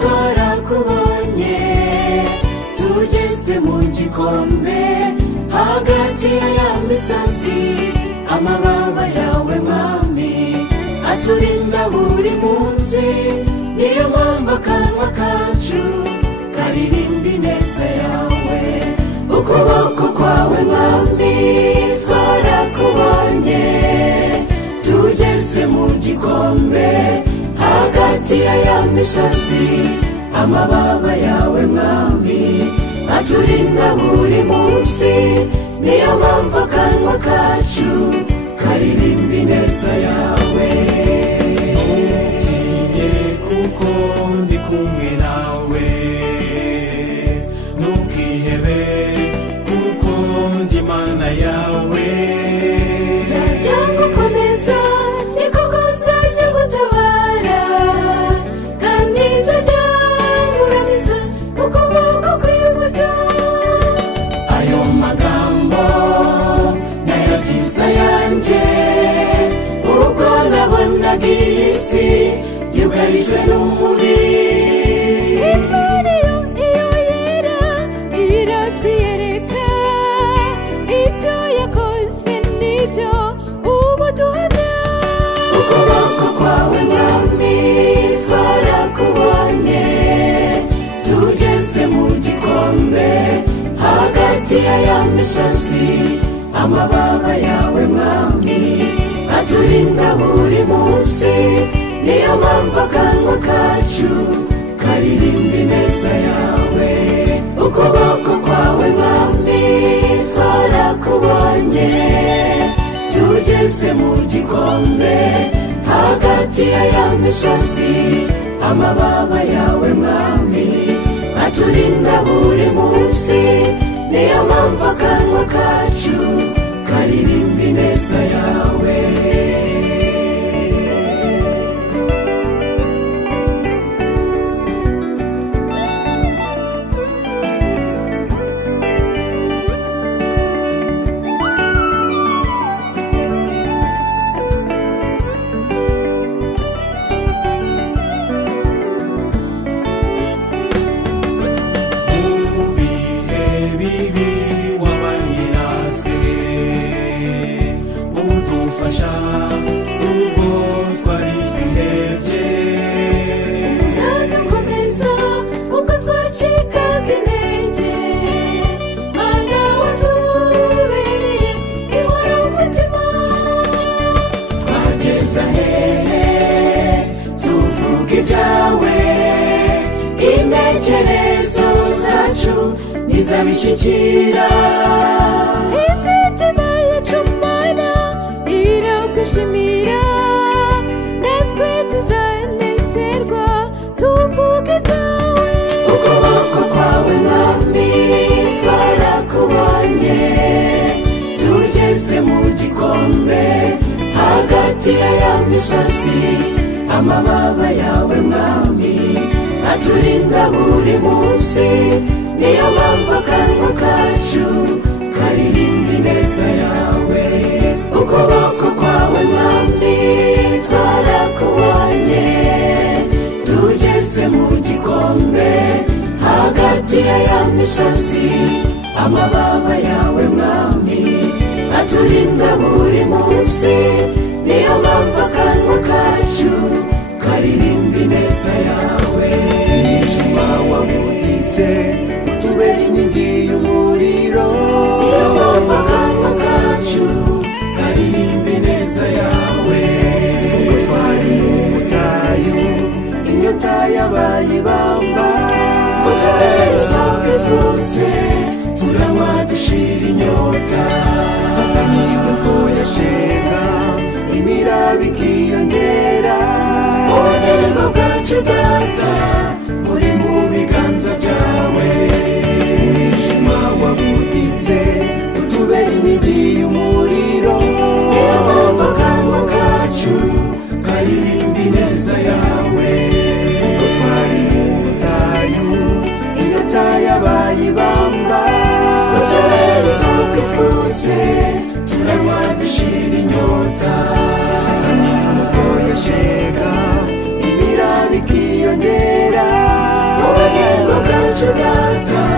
twarakubonye tugeze mu gikombe hagati ya misozi amababa yawe mwami aturinda buri munsi niyo mpamvu akanwa kacu karirimba ineza yawe ukuboko kwawe mwami twarakubonye tugeze mu gikombe hagati ya misozi amababa yawe mwami aturinda buri munsi niyo mpamvu akanwa kacu karirimba ineza yawe ntutinye kuko ndi kumwe nawe ntukihebe kuko ndi Imana yawe nzajya gukomeza ni koko nzajya gutabara kandi nzajya nkuramiza ukuboko kw'iburyo ayo magambo nayo byiza yanjye ubwo nabonaga iyi si yugarijwe n'umubiri iyo yera iratwiyereka ibyo yakoze nibyo ubu duhamya ukuboko kwawe mwami twarakubonye tugeze mu gikombe hagati ya misozi amababa yawe mwami aturinda buri munsi niyo mpamvu akanwa kacu karirimba ineza yawe ukuboko kwawe mwami twarakubonye tugeze mu gikombe hagati ya misozi amababa yawe mwami aturinda buri munsi niyo mpamvu akanwa kacu karirimba ineza yawe tuvuge ibyawe intekerezo zacu ntizabishyikira imitima yacu mana iragushimira natwe tuzanezerwa tuvuge ibyawe ukuboko kwawe mwami twarakubonye tugeze mu gikombe hagati ya misozi amababa yawe mwami aturinda buri munsi niyo mpamvu akanwa kacu karirimba ineza yawe ukuboko kwawe mwami twarakubonye tugeze mu gikombe hagati ya misozi amababa yawe mwami aturinda buri munsi niyo mpamvu akanwa kacu karirimba ineza yawe umwijima wamuditse utubera inkingi y'umuriro niyo mpamvu akanwa kacu karirimba ineza yawe ubwo twari mu butayu inyota y'abayibamba utubera isoko ivutse turanywa dushira inyota satani ubwo yashenga imiraba ikiyongera ubugingo bwacu data buri mu biganza byawe umwijima wamuditse utubera inkingi y'umuriro niyo mpamvu akanwa kacu karirimba ineza yawe ubwo twari mu butayu inyota y'abayibamba utubera isoko ifutse turanywa dushira inyota satani ubwo yashenga imiraba ikiyongera wacu data